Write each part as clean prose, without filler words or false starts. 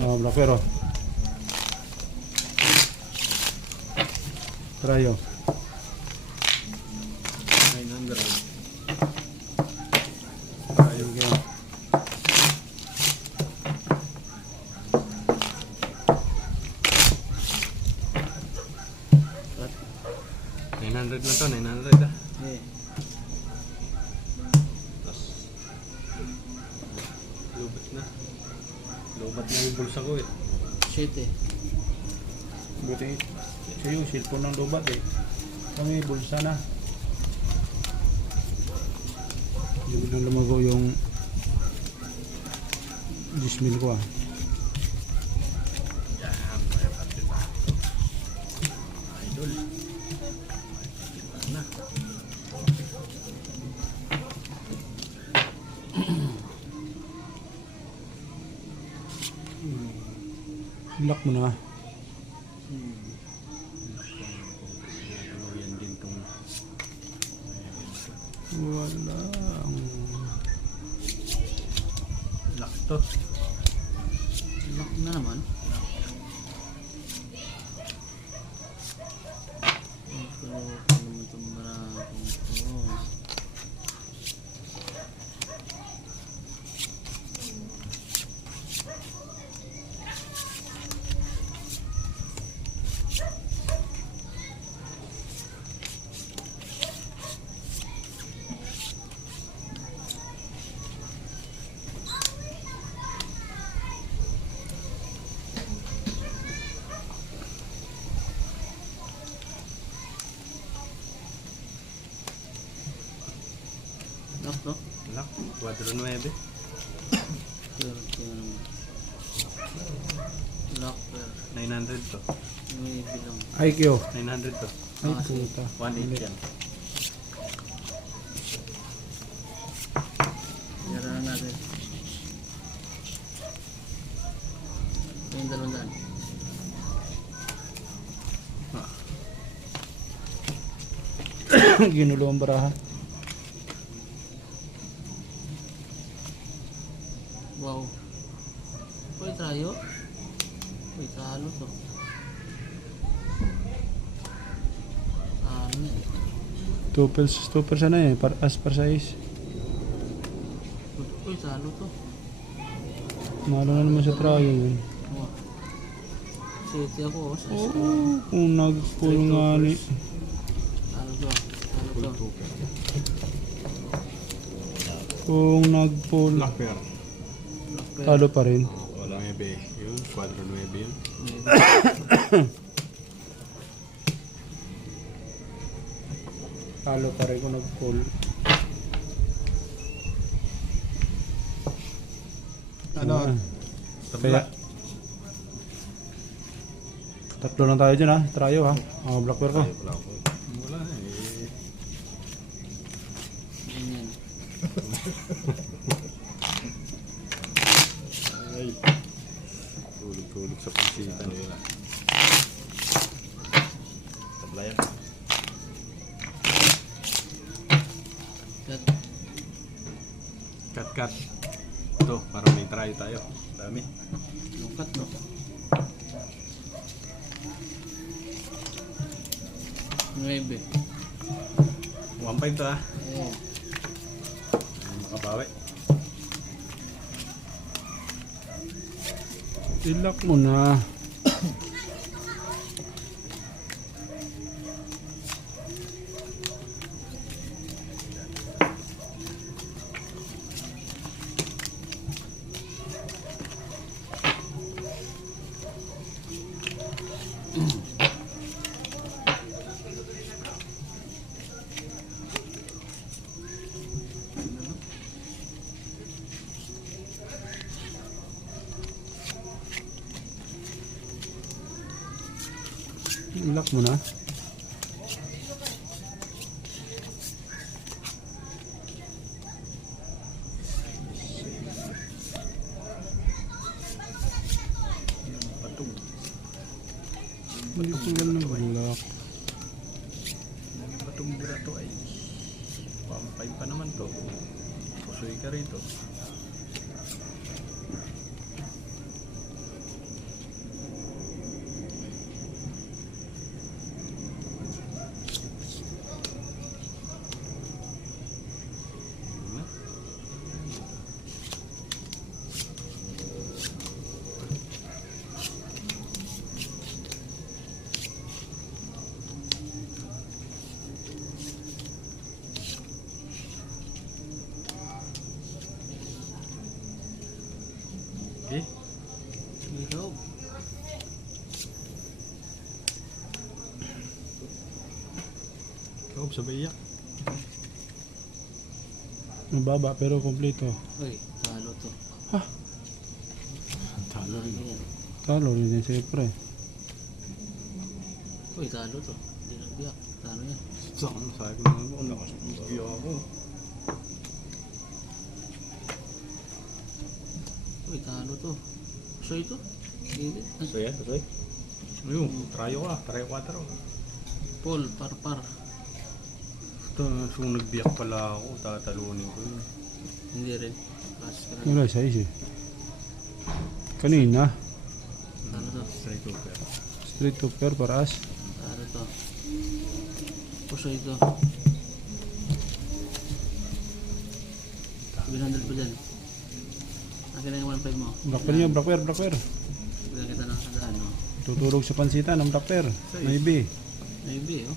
Oh, Black Bear, oh. Try, oh. 900. Ayun, game. $900 na to, 900 ah. Eh. Lubat na. Lubat na yung bulsa ko eh. Shit eh. Buti siya yung cellphone ng lubat eh. Kami bulsa na. Hindi na lumago yung dismil ko ah. Yan, kaya pati pa. Idol. Na. Lock mo na. Yan din tong Wala. lock to. Lock na naman. Ito, ano naman itong maraming ito. Lock, no? Lock, 4.9. Pero ito naman. Lock, pero 900 to. may bilang. IQ. 900 to. Ay puta. 1.8 yan. Yara na natin. Ito yung 200. Ginulo ang baraha. Wow. Uy, tayo. Uy, talo to. Ano eh. 2% na eh. As per size. Uy, talo to. Malo na naman sa trial yun. Oh. City ako. Oh, sa Oo. Kung nag-pull nga ni. Talo to. Talo to. Kung nag-pull. Lock pair. Lock pair. Talo pa rin. Wala 9 yun. 4.9 yun. Talo pa rin kung nag-pull. Ano? Kaya tatlo lang tayo dyan ha. Tryo ha. Black Bear ko. Wala eh. Ganyan. Ay. Tulog-tulog sa pusita nila. Tablayan. Cut. Cut. Ito, para may try tayo. Dami. Cut, no? Nuebe. 1.5 to ah. Eh. Makabawi. Ilak mo na. Ilak mo na. Patong. Mali ko lang ng bulak. Patong dira to ay. 1.5 pa naman to. Pusoy ka rito. Okay. Ilaw. Loob sa baiyak. Mababa pero kompleto. Uy, talo to. Talo rin. Yan. Talo rin din siyempre. Uy, talo to. Hindi nagbiyak. Talo yan. Saan? Sabi ko naman ako. Lakas ng biyak ako. Uy, talo to. So ito? Hindi. So yan, Totoy. Ayun, trayo ka. Trayo 4. Paul, par. Ito, so nagbiyak pala ako. Tatalunin ko yun. Hindi rin. Pass ka na. Wala sa isi. Kanina, Talo to. Straight over. street to pair para as. Talo to. Puso ito. 700 pa dyan. Akin na yung 1.5 mo. Black pair niyo, black pair. Bigyan kita ng sandaan, no? Tutulog sa pansitan ng black pair. Maybe. Maybe, oh.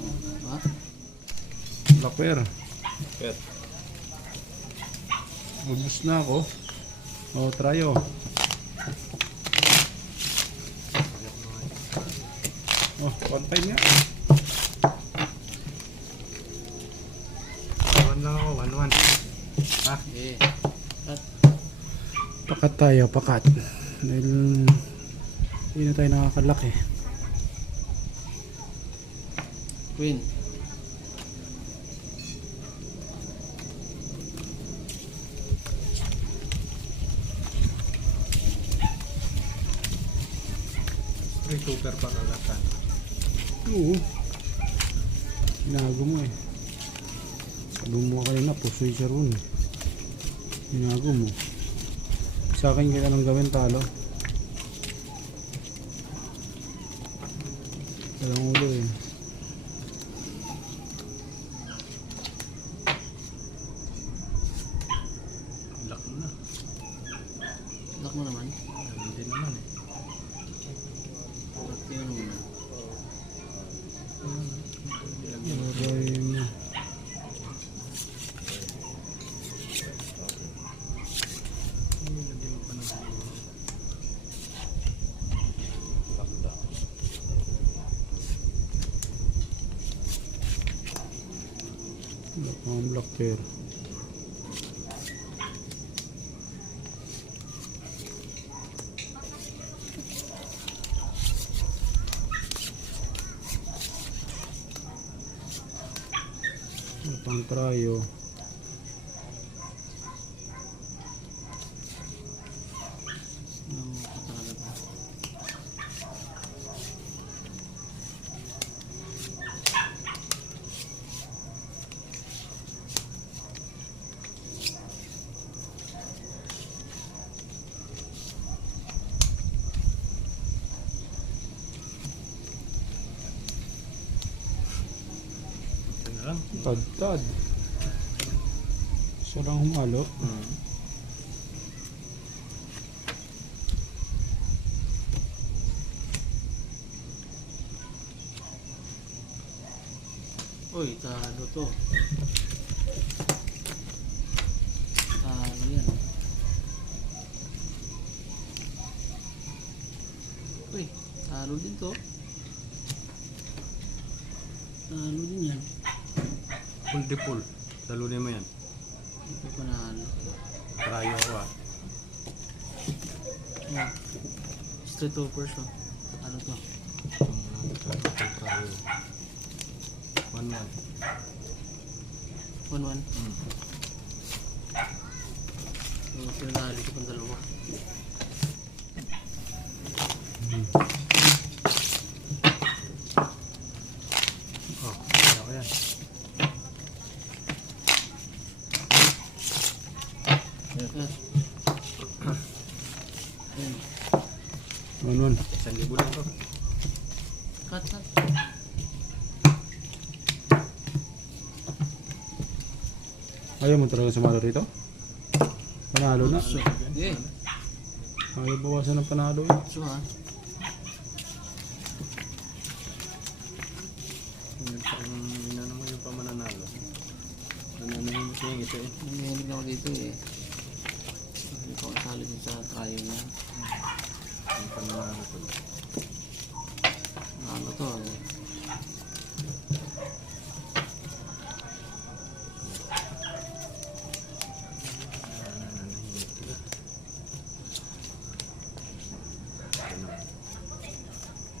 Oh, diba? Black pair. Pet. Ubus na ako. O, tryo. Oh, 1.5 nga. 1 lang ako, 1-1. Ha? Eh. At, Pakat tayo, pakat. Dahil hindi na tayo nakakalaki. Queen. Straight over pa kalatan. Oo. Inago mo eh. Sabi mo kanina, pusoy siya ron. Inago mo. Sa akin kita nang gawin talo. Walang ulo eh. Lock mo na. Lock mo naman. Hindi naman eh. Lock yun muna. Aray mo. Black pair. Pang tryo. Ano ka talaga ba? Ito na lang. Tad. Isa lang humalo. Uy, talo to. Talo yan. Uy, talo din to. Talo din yan. Full de full. Talunin mo yan. Ito panalo. Trayo ako ah. Oh. Straight over siya. Ano to? Trayo. 1-1. 1-1. Pinanalo ko pang dalawa. Oh, kaya ko yan. Yes. Ayun. 1-1. 1,000 lang to. Cut. Ayaw mo talaga sumalo rito? Panalo na. So, yeah. Ayaw bawasan ng panalo eh. So ha. Yung parang inano mo yung pamananalo. Nananahimik yung ito eh. Nangihinig ako dito eh. Hindi ko makasali din sa trial na yan. Ang panalo to. Ano to?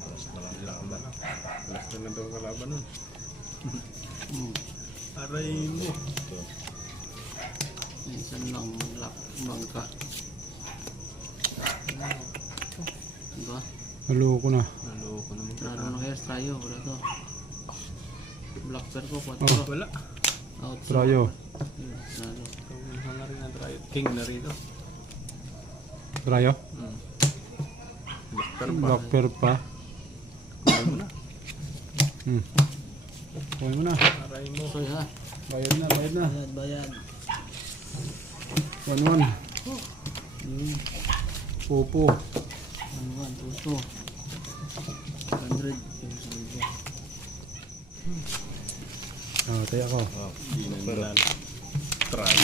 Alas na lang laban. Alas na lang daw kalaban nun. Aray mo. Minsan lang bangka. Diba? Naloko na. Naloko naman. Lalo na kaya tayo. Wala to. Black pair ko. 4. Wala. Out. Trayo. Yun, lalo. Tawin na rin ang try. King na rito. Trayo. Black pair pa. Black pair pa. Kuha mo na. Kuha mo na. Aray mo. So ha. Bayad na, bayad na. Bayad. 1-1. Popo. 1, 2, 2. 100. Tayo ako. Oh, hindi na nilala. Try.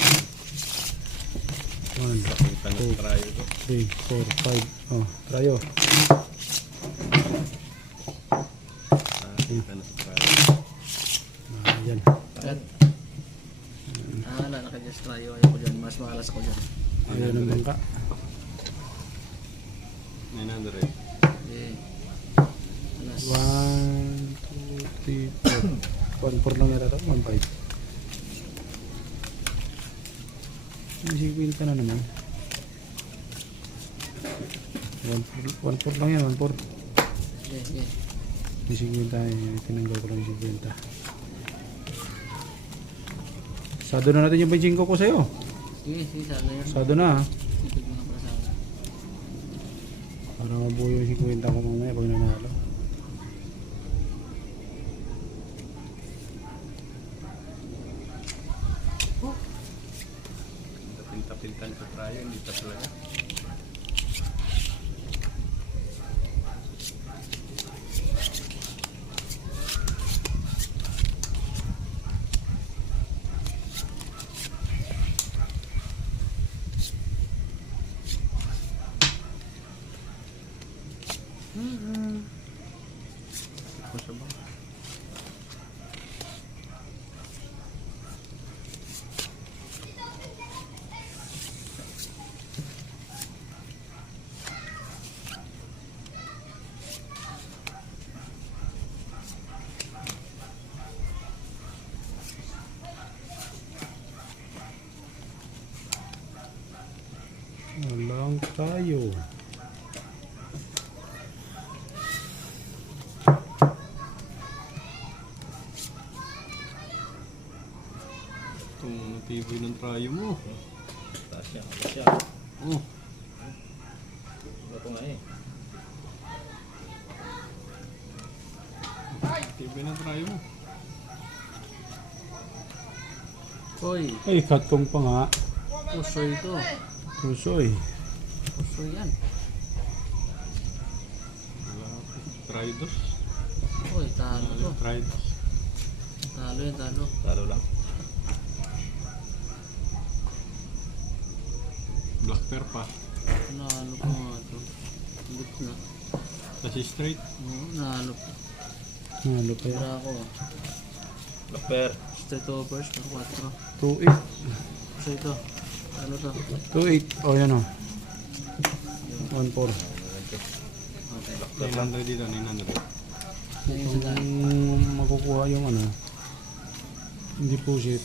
1, Kita na try ito. 3, 4, 5. Oh, trayo. Kita na try. Yan. Yan. Wala na ka-just tayo. Ayoko dyan. Mas malas ako dyan. Ayaw ng bangka. 900. Okay. Alas. 1, 2, 3, 4. 1-4 lang yata ito. 1-5. May 50 na naman. 1-4 lang yan. 1-4. Okay, okay. May 50. Tinanggal ko lang yung 50. Sado na natin yung 25 ko sa'yo. Sige, sige. Sana yan. Sado na ha. Sipig mo na para sa akin. Para mabuo yung 50 ko mamaya pag nanalo. Tapil-tapiltan sa try. Hindi pa talaga. Ako siya ba? Walang tayo. Itong TV ng try mo. Tasya. Oh. Ito nga eh. TV ng try mo. Hoy, Ay, katong pa nga. pusoy to. Pusoy. Pusoy yan. Wala. Try dos. Hoy, talo to. Try dos. Talo yan, talo. Talo lang. Black pair pa. Nalo ko nga to. Lit na. Kasi straight. Oo, nalo ko. Nalo pa yan. Wala ako. Black pair. Straight overs, 4. 2-8. Pusoy to. Talo to. 2-8. O yan o. 1-4. Okay. 900 dito, 900. Yan yung sa daan. Kung makukuha yung ano, hindi po shit.